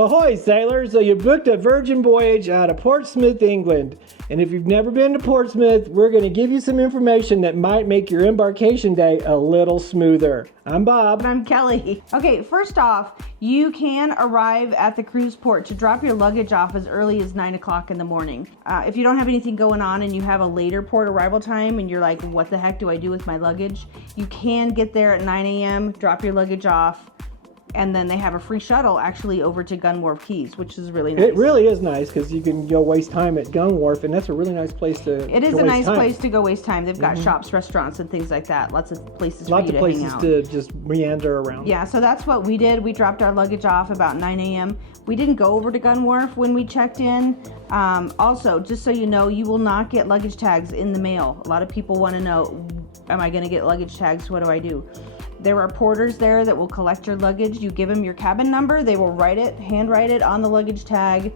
Ahoy, sailors! So you booked a Virgin Voyage out of Portsmouth, England. And if you've never been to Portsmouth, we're going to give you some information that might make your embarkation day a little smoother. I'm Bob. And I'm Kelly. Okay, first off, you can arrive at the cruise port to drop your luggage off as early as 9 o'clock in the morning. If you don't have anything going on and you have a later port arrival time and you're like, what the heck do I do with my luggage? You can get there at 9 a.m., drop your luggage off, and then they have a free shuttle actually over to Gun Wharf Keys, which is really nice. It really is nice because you can go waste time at Gun Wharf, and that's a really nice place to It is to a waste nice time. place to go waste time. They've got shops, restaurants, and things like that. Lots of places for Lots you of to hang places out. to just meander around. Yeah, so that's what we did. We dropped our luggage off about 9 a.m. We didn't go over to Gun Wharf when we checked in. Also, just so you know, you will not get luggage tags in the mail. A lot of people want to know, am I going to get luggage tags? What do I do? There are porters there that will collect your luggage. You give them your cabin number. They will handwrite it on the luggage tag,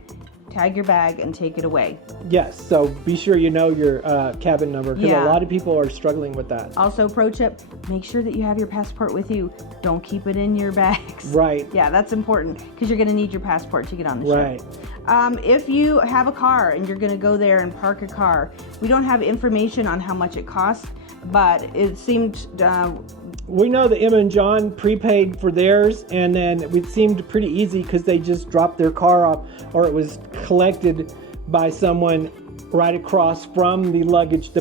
tag your bag, and take it away. Yes, so be sure you know your cabin number because Yeah. a lot of people are struggling with that. Also, pro tip, make sure that you have your passport with you. Don't keep it in your bags. Right. Yeah, that's important because you're going to need your passport to get on the Right. ship. If you have a car and you're going to go there and park a car, we don't have information on how much it costs, but it seemed... We know that Emma and John prepaid for theirs, and then it seemed pretty easy because they just dropped their car off, or it was collected by someone right across from the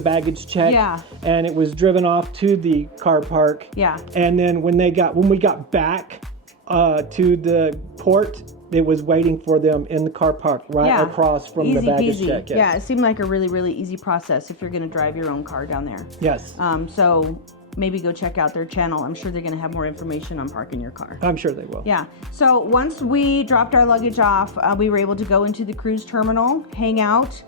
baggage check. Yeah. And it was driven off to the car park. Yeah. And then when we got back to the port, it was waiting for them in the car park right across from easy the baggage peasy. check. Yes. Yeah, it seemed like a really, really easy process if you're going to drive your own car down there. Yes. So maybe go check out their channel. I'm sure they're going to have more information on parking your car. I'm sure they will. Yeah. So once we dropped our luggage off, we were able to go into the cruise terminal, hang out.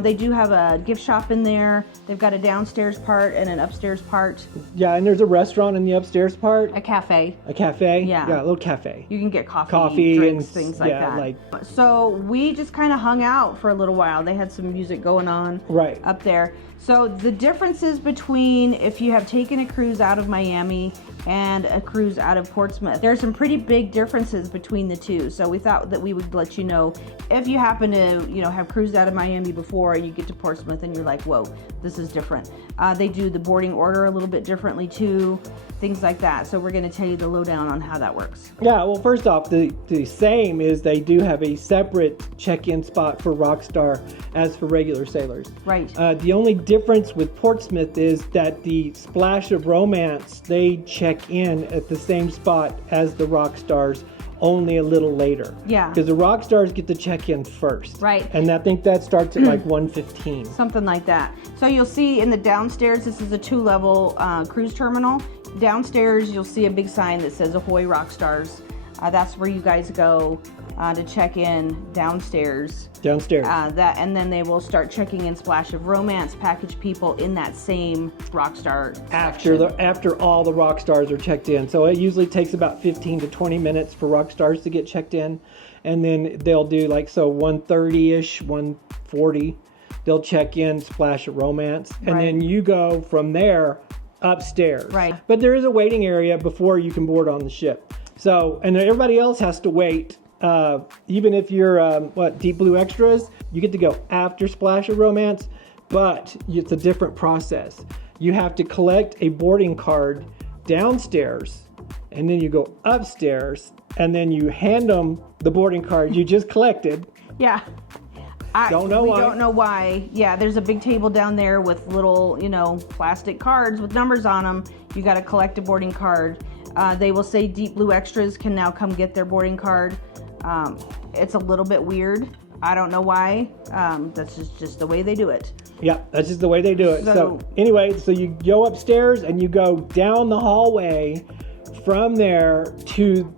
They do have a gift shop in there. They've got a downstairs part and an upstairs part. Yeah, and there's a restaurant in the upstairs part. A cafe. A cafe? Yeah. Yeah, a little cafe. You can get coffee drinks, and things like that. So we just kind of hung out for a little while. They had some music going on up there. So the differences between if you have taken a cruise out of Miami and a cruise out of Portsmouth, there are some pretty big differences between the two. So we thought that we would let you know if you happen to, have cruised out of Miami before, you get to Portsmouth and you're like, whoa, this is different. They do the boarding order a little bit differently too, things like that. So we're going to tell you the lowdown on how that works. Yeah, well, first off, the same is they do have a separate check-in spot for Rockstar as for regular sailors. Right. The only difference with Portsmouth is that the Splash of Romance, they check in at the same spot as the Rockstars, only a little later. Yeah. Because the Rockstars get to check in first. Right. And I think that starts at like 1:15. Something like that. So you'll see in the downstairs, this is a 2-level cruise terminal. Downstairs, you'll see a big sign that says Ahoy Rockstars. That's where you guys go to check in downstairs. And then they will start checking in Splash of Romance package people in that same Rockstar section. After all the rock stars are checked in. So it usually takes about 15 to 20 minutes for rock stars to get checked in, and then they'll do 1:30ish, 1:40. They'll check in Splash of Romance, and then you go from there upstairs. Right. But there is a waiting area before you can board on the ship. So, and everybody else has to wait. Even if you're Deep Blue Extras, you get to go after Splash of Romance, but it's a different process. You have to collect a boarding card downstairs, and then you go upstairs, and then you hand them the boarding card you just collected. Yeah. We don't know why. Yeah, there's a big table down there with little, plastic cards with numbers on them. You got to collect a boarding card. They will say Deep Blue Extras can now come get their boarding card. It's a little bit weird. I don't know why. That's just the way they do it. Yeah, that's just the way they do it. So anyway, so you go upstairs and you go down the hallway from there to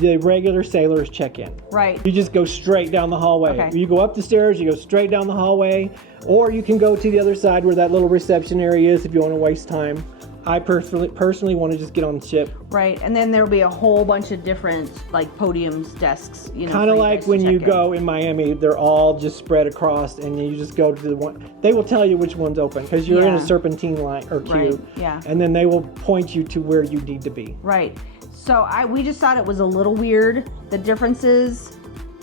the regular sailors check-in. Right. You just go straight down the hallway. Okay. You go up the stairs, you go straight down the hallway, or you can go to the other side where that little reception area is if you want to waste time. I personally want to just get on the ship. Right, and then there'll be a whole bunch of different podiums, desks. Kind of like when you go in Miami, they're all just spread across, and you just go to the one. They will tell you which one's open because you're in a serpentine line or queue. Right. Yeah. And then they will point you to where you need to be. Right. So we just thought it was a little weird. The differences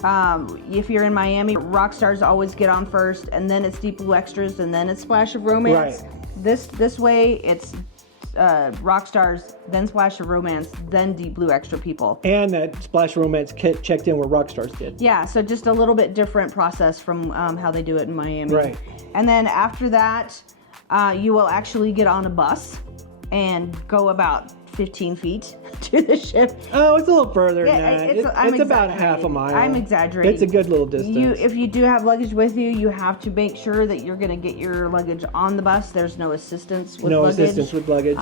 If you're in Miami, Rockstars always get on first, and then it's Deep Blue Extras, and then it's Splash of Romance. Right. This way, it's Rockstars, then Splash of Romance, then Deep Blue Extra people. And that Splash of Romance checked in where Rockstars did. Yeah, so just a little bit different process from how they do it in Miami. Right. And then after that, you will actually get on a bus and go about 15 feet to the ship. Oh, it's a little further than that. It's about half a mile. I'm exaggerating. It's a good little distance. If you do have luggage with you, you have to make sure that you're going to get your luggage on the bus. There's no assistance with luggage. No assistance with luggage.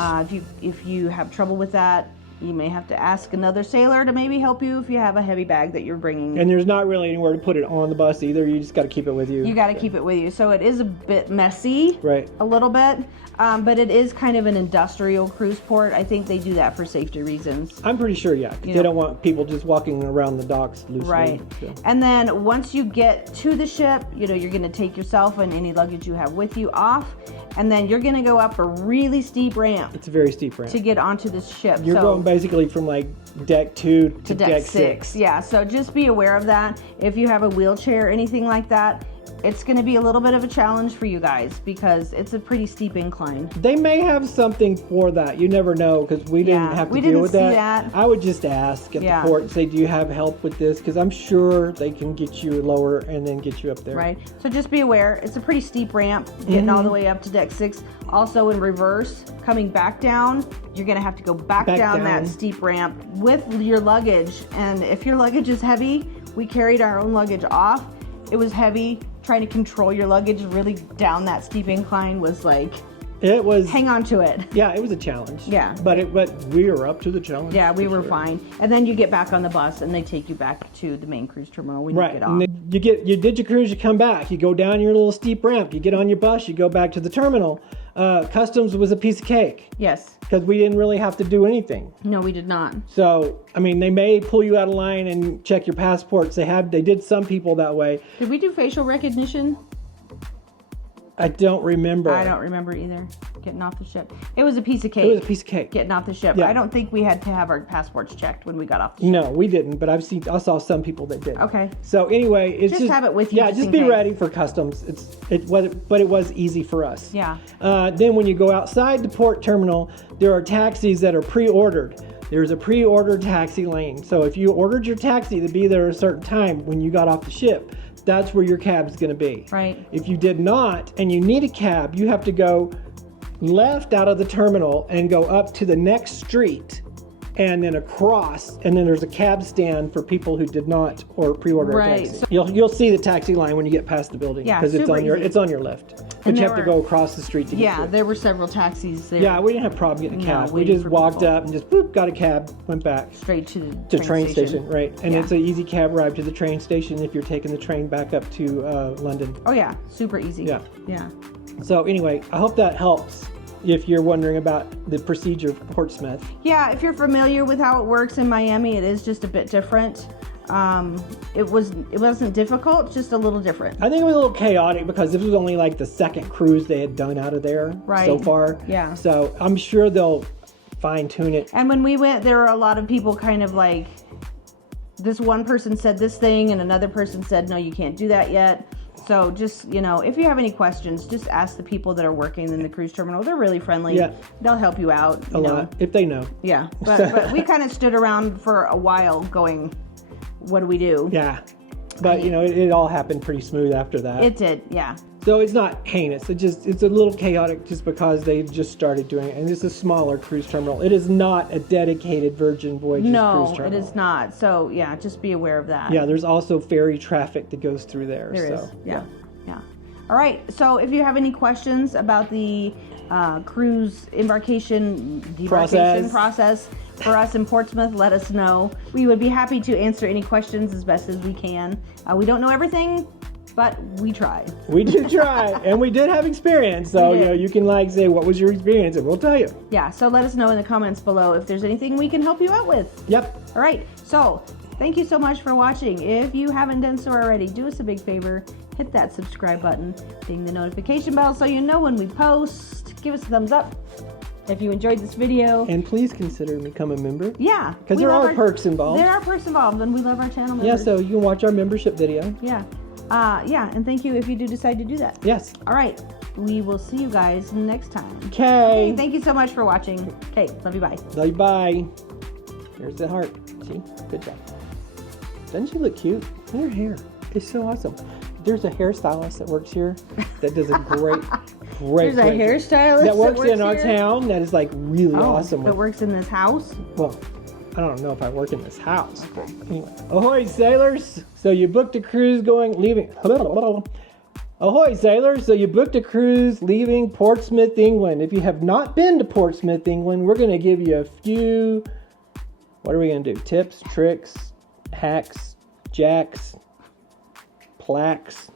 If you have trouble with that, you may have to ask another sailor to maybe help you if you have a heavy bag that you're bringing. And there's not really anywhere to put it on the bus either. You just got to keep it with you. You got to keep it with you. So it is a bit messy. Right. A little bit. But it is kind of an industrial cruise port. I think they do that for safety reasons. I'm pretty sure, yeah. They don't want people just walking around the docks loosely. Right. So. And then once you get to the ship, you're going to take yourself and any luggage you have with you off. And then you're going to go up a really steep ramp. It's a very steep ramp. To get onto this ship. You're going basically from like deck 2 to deck 6. Yeah, so just be aware of that. If you have a wheelchair or anything like that, it's going to be a little bit of a challenge for you guys because it's a pretty steep incline. They may have something for that. You never know because we didn't have to deal with that. I would just ask at the port and say, do you have help with this? Because I'm sure they can get you lower and then get you up there. Right. So just be aware. It's a pretty steep ramp getting all the way up to deck 6. Also in reverse, coming back down, you're going to have to go back down that steep ramp with your luggage. And if your luggage is heavy, we carried our own luggage off. It was heavy. Trying to control your luggage really down that steep incline was like, it was, hang on to it. Yeah, it was a challenge. Yeah. But we were up to the challenge. Yeah, we were fine. And then you get back on the bus and they take you back to the main cruise terminal when you get off. And you did your cruise, you come back, you go down your little steep ramp, you get on your bus, you go back to the terminal. Customs was a piece of cake. Yes. Because we didn't really have to do anything. No, we did not. So, I mean, they may pull you out of line and check your passports. They did some people that way. Did we do facial recognition? I don't remember. I don't remember either. Getting off the ship. It was a piece of cake. It was a piece of cake. Getting off the ship. Yeah. I don't think we had to have our passports checked when we got off the ship. No, we didn't, but I saw some people that did. Okay. So anyway, it's just have it with you. Yeah, just be ready for customs. But it was easy for us. Yeah. Then when you go outside the port terminal, there are taxis that are pre-ordered. There's a pre-ordered taxi lane. So if you ordered your taxi to be there at a certain time when you got off the ship, that's where your cab is going to be. Right. If you did not and you need a cab, you have to go left out of the terminal and go up to the next street and then across, and then there's a cab stand for people who did not or pre-order a taxi. So you'll see the taxi line when you get past the building because it's on your left. But you have to go across the street to get to it. There were several taxis there. Yeah, we didn't have a problem getting a cab. We just walked up and just got a cab, went back straight to the train station. Right? And it's an easy cab ride to the train station if you're taking the train back up to London. Oh yeah, super easy. Yeah. Yeah. So anyway, I hope that helps. If you're wondering about the procedure of Portsmouth. Yeah, if you're familiar with how it works in Miami, it is just a bit different. It wasn't difficult, just a little different. I think it was a little chaotic because this was only like the second cruise they had done out of there so far. Yeah. So I'm sure they'll fine tune it. And when we went, there were a lot of people kind of like, this one person said this thing and another person said, no, you can't do that yet. So just, if you have any questions, just ask the people that are working in the cruise terminal. They're really friendly. Yeah. They'll help you out. A lot, if they know. Yeah. But we kind of stood around for a while going, what do we do? Yeah. But, it all happened pretty smooth after that. It did, yeah. So it's not heinous. It's a little chaotic just because they just started doing it. And it's a smaller cruise terminal. It is not a dedicated Virgin Voyages cruise terminal. No, it is not. So, yeah, just be aware of that. Yeah, there's also ferry traffic that goes through there. There is, yeah. All right, so if you have any questions about the cruise debarkation process for us in Portsmouth, let us know. We would be happy to answer any questions as best as we can. We don't know everything, but we try. We did try, and we did have experience. So, you can say, what was your experience? And we'll tell you. Yeah, so let us know in the comments below if there's anything we can help you out with. Yep. All right, so thank you so much for watching. If you haven't done so already, do us a big favor. Hit that subscribe button, ding the notification bell so you know when we post. Give us a thumbs up. if you enjoyed this video. And please consider becoming a member. Yeah. Because there are perks involved. There are perks involved, and we love our channel members. Yeah, so you can watch our membership video. Yeah. Yeah, and thank you if you do decide to do that. Yes. All right. We will see you guys next time. Okay. Thank you so much for watching. Okay, love you, bye. Love you, bye. Here's the heart. See? Good job. Doesn't she look cute? Her hair is so awesome. There's a hairstylist that works here that does a great There's a hairstylist that works in our town that is like really awesome. That works in this house? Well, I don't know if I work in this house. But anyway. Ahoy, sailors! So you booked a cruise leaving. Ahoy, sailors! So you booked a cruise leaving Portsmouth, England. If you have not been to Portsmouth, England, we're going to give you a few. What are we going to do? Tips, tricks, hacks, jacks, plaques,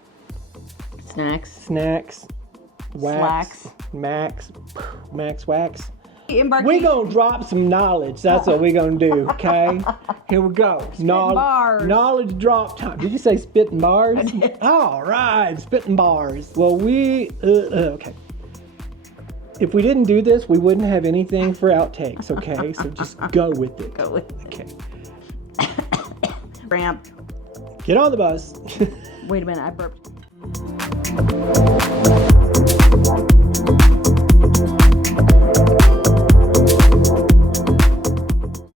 snacks, wax, max wax. We're going to drop some knowledge. That's what we're going to do, okay? Here we go. Bars. Knowledge drop time. Did you say spitting bars? I did. All right, spitting bars. Well, okay. If we didn't do this, we wouldn't have anything for outtakes, okay? So just go with it. Go with it. Okay. Ramp. Get on the bus. Wait a minute, I burped.